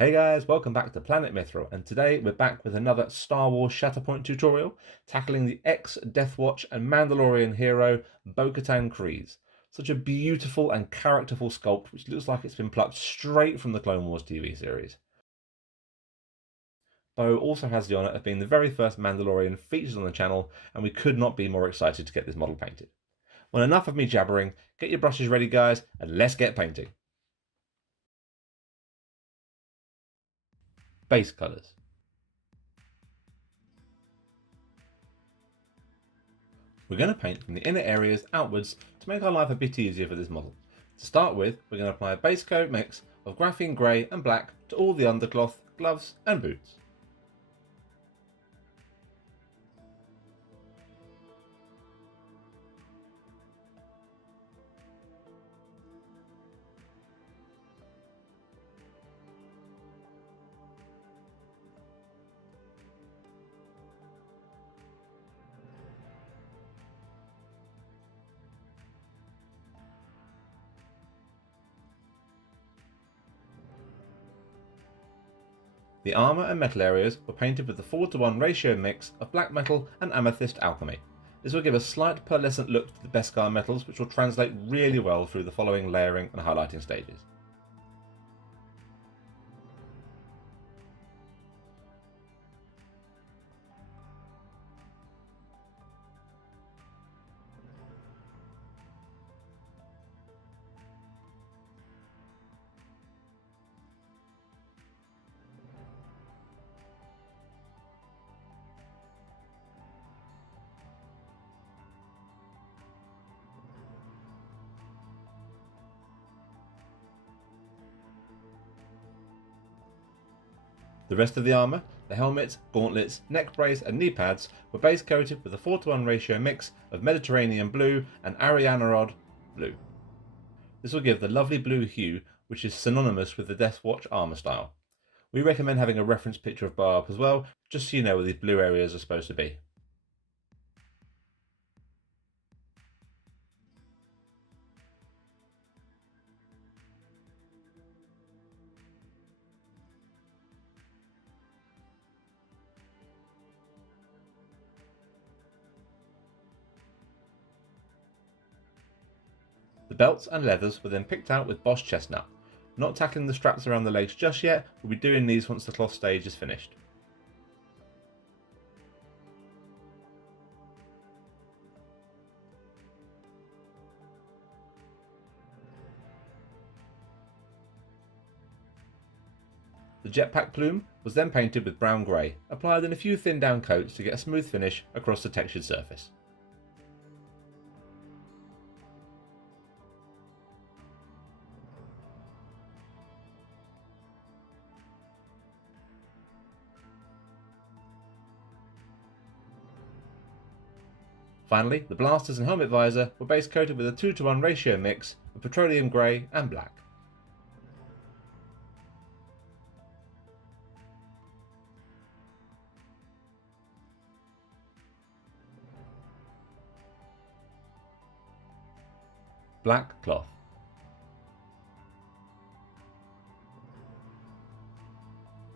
Hey guys, welcome back to Planet Mithril, and today we're back with another Star Wars Shatterpoint tutorial, tackling the ex-Deathwatch and Mandalorian hero, Bo-Katan Kryze. Such a beautiful and characterful sculpt, which looks like it's been plucked straight from the Clone Wars TV series. Bo also has the honour of being the very first Mandalorian featured on the channel, and we could not be more excited to get this model painted. Well, enough of me jabbering, get your brushes ready guys, and let's get painting. Base colours. We're going to paint from the inner areas outwards to make our life a bit easier for this model. To start with, we're going to apply a base coat mix of graphene grey and black to all the undercloth, gloves and boots. The armour and metal areas were painted with the 4:1 ratio mix of black metal and amethyst alchemy. This will give a slight pearlescent look to the Beskar metals, which will translate really well through the following layering and highlighting stages. The rest of the armour, the helmets, gauntlets, neck brace and knee pads were base coated with a 4:1 ratio mix of Mediterranean blue and Arianerod blue. This will give the lovely blue hue which is synonymous with the Deathwatch armour style. We recommend having a reference picture of Bo up as well, just so you know where these blue areas are supposed to be. The belts and leathers were then picked out with Bosch Chestnut. Not tackling the straps around the legs just yet, we'll be doing these once the cloth stage is finished. The Jetpack Plume was then painted with brown grey, applied in a few thin down coats to get a smooth finish across the textured surface. Finally, the blasters and helmet visor were base coated with a 2:1 ratio mix of petroleum grey and black. Black cloth.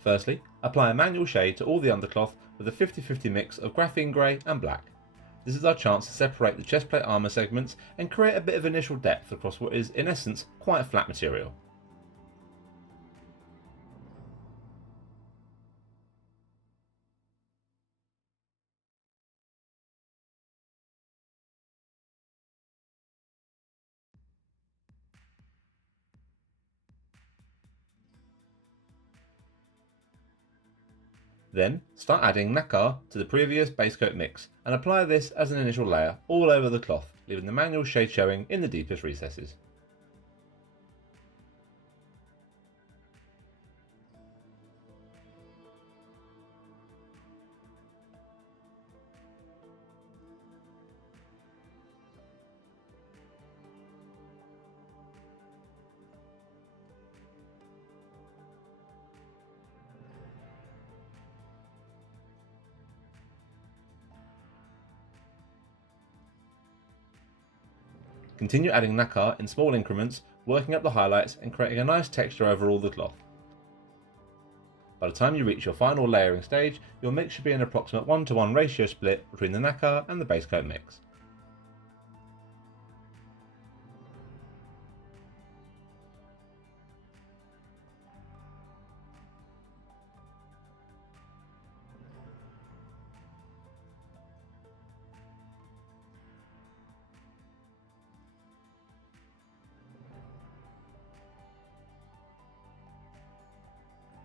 Firstly, apply a manual shade to all the undercloth with a 50-50 mix of graphene grey and black. This is our chance to separate the chestplate armour segments and create a bit of initial depth across what is, in essence, quite a flat material. Then, start adding nacre to the previous base coat mix and apply this as an initial layer all over the cloth, leaving the manual shade showing in the deepest recesses. Continue adding nacre in small increments, working up the highlights and creating a nice texture over all the cloth. By the time you reach your final layering stage, your mix should be an approximate 1:1 ratio split between the nacre and the base coat mix.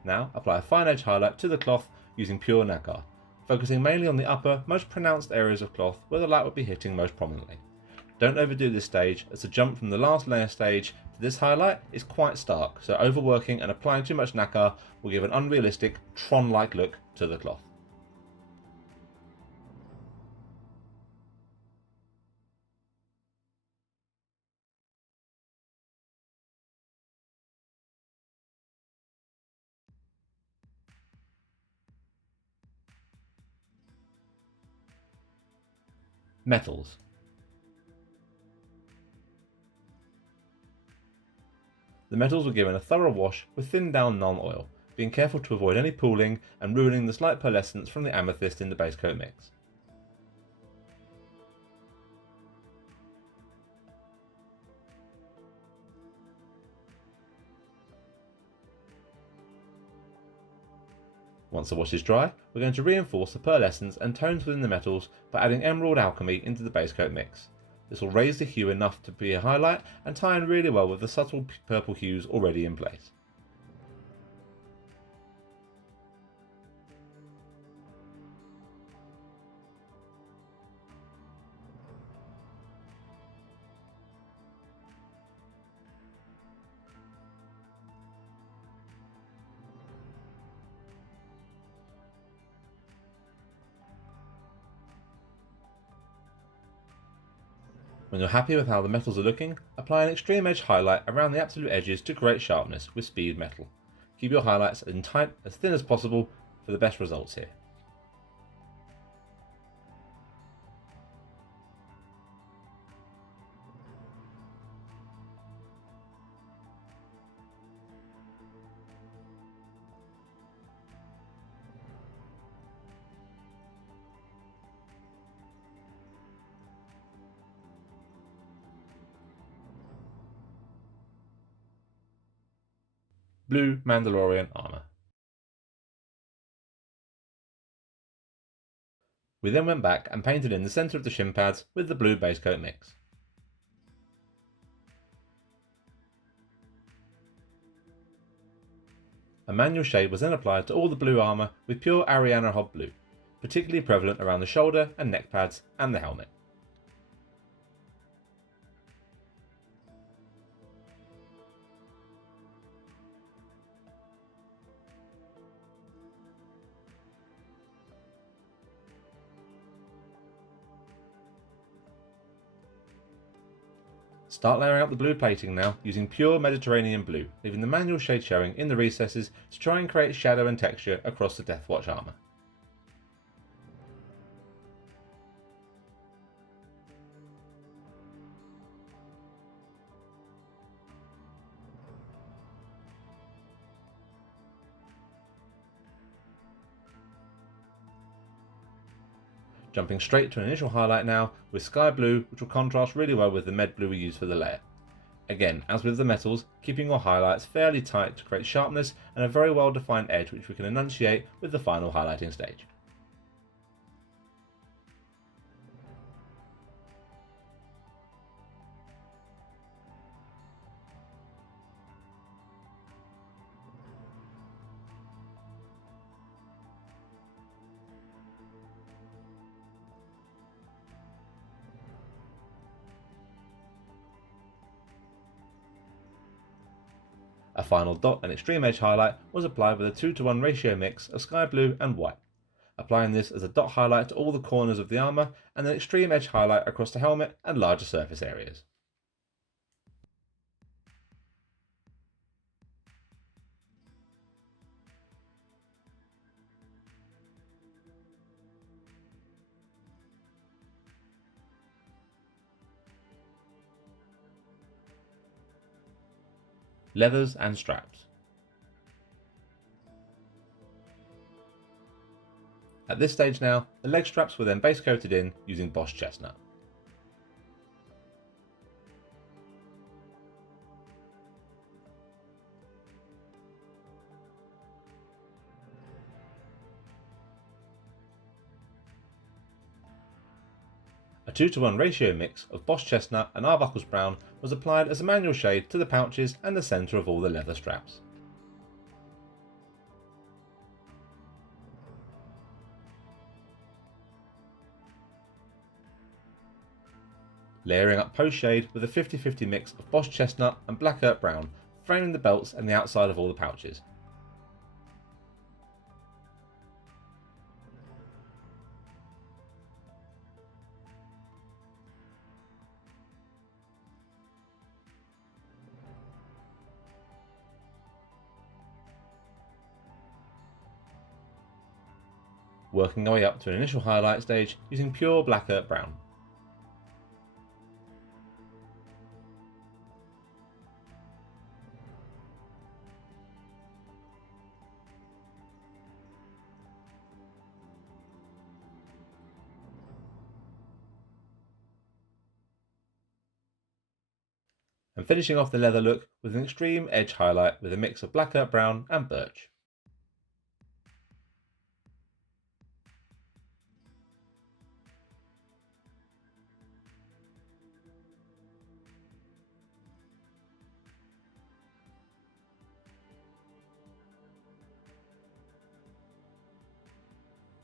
Now apply a fine edge highlight to the cloth using pure nacre, focusing mainly on the upper, most pronounced areas of cloth where the light would be hitting most prominently. Don't overdo this stage, as the jump from the last layer stage to this highlight is quite stark, so overworking and applying too much nacre will give an unrealistic Tron-like look to the cloth. Metals. The metals were given a thorough wash with thinned down Nuln oil, being careful to avoid any pooling and ruining the slight pearlescence from the amethyst in the base coat mix. Once the wash is dry, we're going to reinforce the pearlescence and tones within the metals by adding Emerald Alchemy into the base coat mix. This will raise the hue enough to be a highlight and tie in really well with the subtle purple hues already in place. When you're happy with how the metals are looking, apply an extreme edge highlight around the absolute edges to create sharpness with speed metal. Keep your highlights as thin as possible for the best results here. Blue Mandalorian armour. We then went back and painted in the centre of the shin pads with the blue base coat mix. A manual shade was then applied to all the blue armour with pure Ariana Hob blue, particularly prevalent around the shoulder and neck pads and the helmet. Start layering out the blue plating now using pure Mediterranean blue, leaving the manual shade showing in the recesses to try and create shadow and texture across the Deathwatch armour. Jumping straight to an initial highlight now with sky blue, which will contrast really well with the med blue we used for the layer. Again, as with the metals, keeping your highlights fairly tight to create sharpness and a very well defined edge which we can enunciate with the final highlighting stage. A final dot and extreme edge highlight was applied with a 2:1 ratio mix of sky blue and white, applying this as a dot highlight to all the corners of the armour and an extreme edge highlight across the helmet and larger surface areas. Leathers and straps. At this stage now, the leg straps were then base coated in using Bosch Chestnut. A 2:1 ratio mix of Bosch Chestnut and Arbuckle's Brown was applied as a manual shade to the pouches and the centre of all the leather straps. Layering up post shade with a 50-50 mix of Bosch Chestnut and Black Earth Brown, framing the belts and the outside of all the pouches. Working our way up to an initial highlight stage using pure Black Earth Brown. And finishing off the leather look with an extreme edge highlight with a mix of Black Earth Brown and Birch.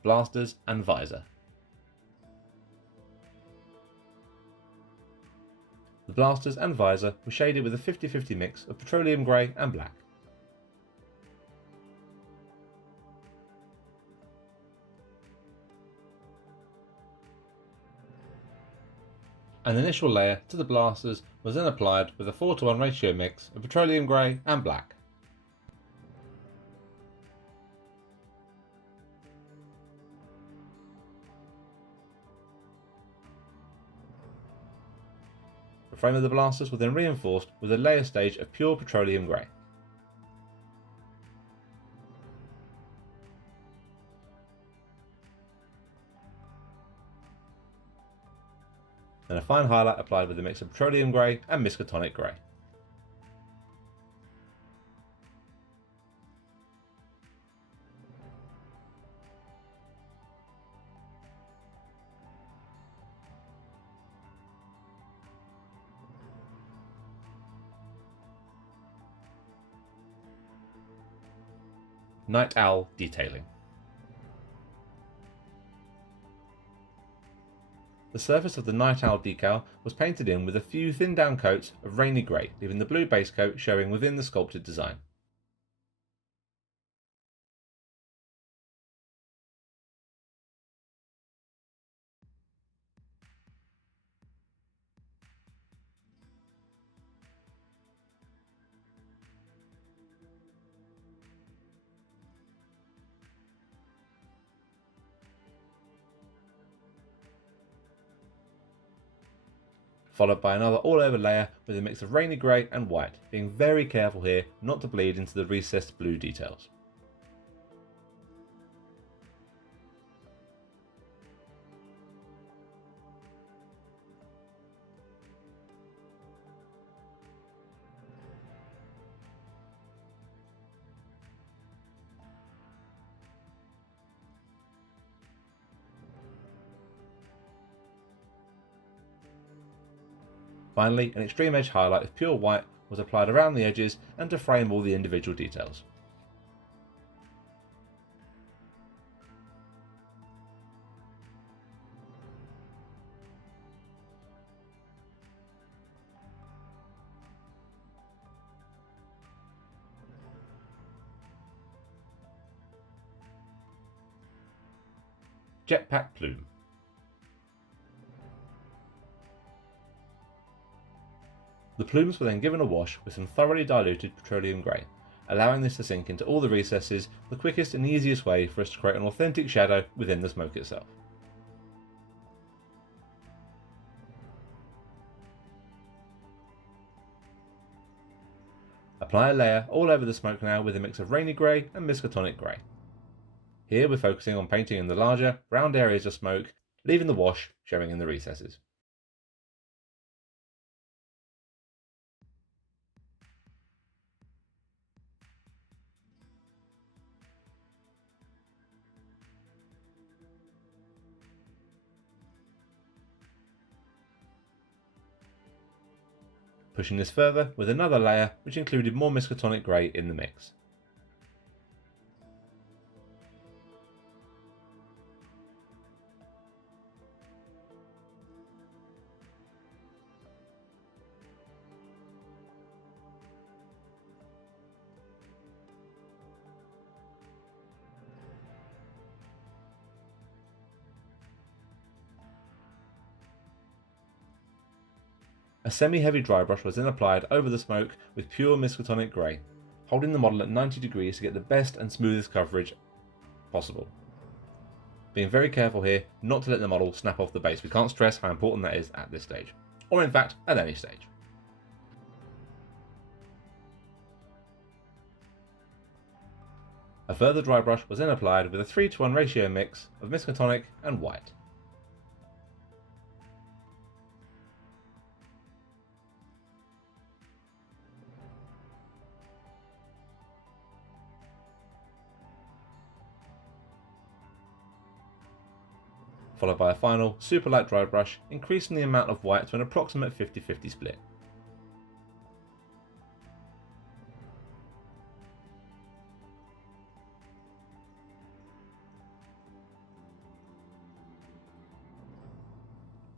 Blasters and Visor. The blasters and visor were shaded with a 50-50 mix of petroleum grey and black. An initial layer to the blasters was then applied with a 4:1 ratio mix of petroleum grey and black. The frame of the blasters was then reinforced with a layer stage of pure petroleum grey. Then a fine highlight applied with a mix of petroleum grey and miskatonic grey. Nite Owl Detailing. The surface of the Nite Owl decal was painted in with a few thin down coats of rainy grey, leaving the blue base coat showing within the sculpted design. Followed by another all over layer with a mix of rainy grey and white, being very careful here not to bleed into the recessed blue details. Finally, an extreme edge highlight of pure white was applied around the edges and to frame all the individual details. Jetpack Plume. The plumes were then given a wash with some thoroughly diluted petroleum grey, allowing this to sink into all the recesses, the quickest and easiest way for us to create an authentic shadow within the smoke itself. Apply a layer all over the smoke now with a mix of rainy grey and miskatonic grey. Here we're focusing on painting in the larger, round areas of smoke, leaving the wash showing in the recesses. Pushing this further with another layer which included more Miskatonic Grey in the mix. A semi-heavy dry brush was then applied over the smoke with pure Miskatonic Grey, holding the model at 90 degrees to get the best and smoothest coverage possible. Being very careful here not to let the model snap off the base. We can't stress how important that is at this stage, or in fact at any stage. A further dry brush was then applied with a 3:1 ratio mix of Miskatonic and white. Followed by a final super light dry brush, increasing the amount of white to an approximate 50-50 split.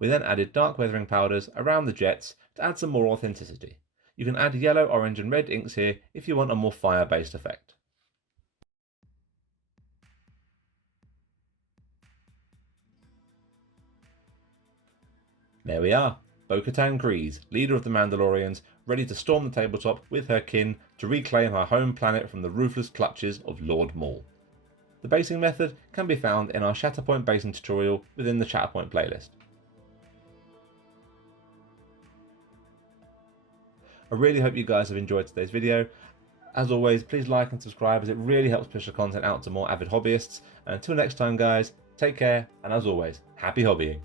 We then added dark weathering powders around the jets to add some more authenticity. You can add yellow, orange and red inks here if you want a more fire-based effect. There we are, Bo-Katan Kryze, leader of the Mandalorians, ready to storm the tabletop with her kin to reclaim her home planet from the ruthless clutches of Lord Maul. The basing method can be found in our Shatterpoint basing tutorial within the Shatterpoint playlist. I really hope you guys have enjoyed today's video. As always, please like and subscribe as it really helps push the content out to more avid hobbyists. And until next time guys, take care and as always, happy hobbying.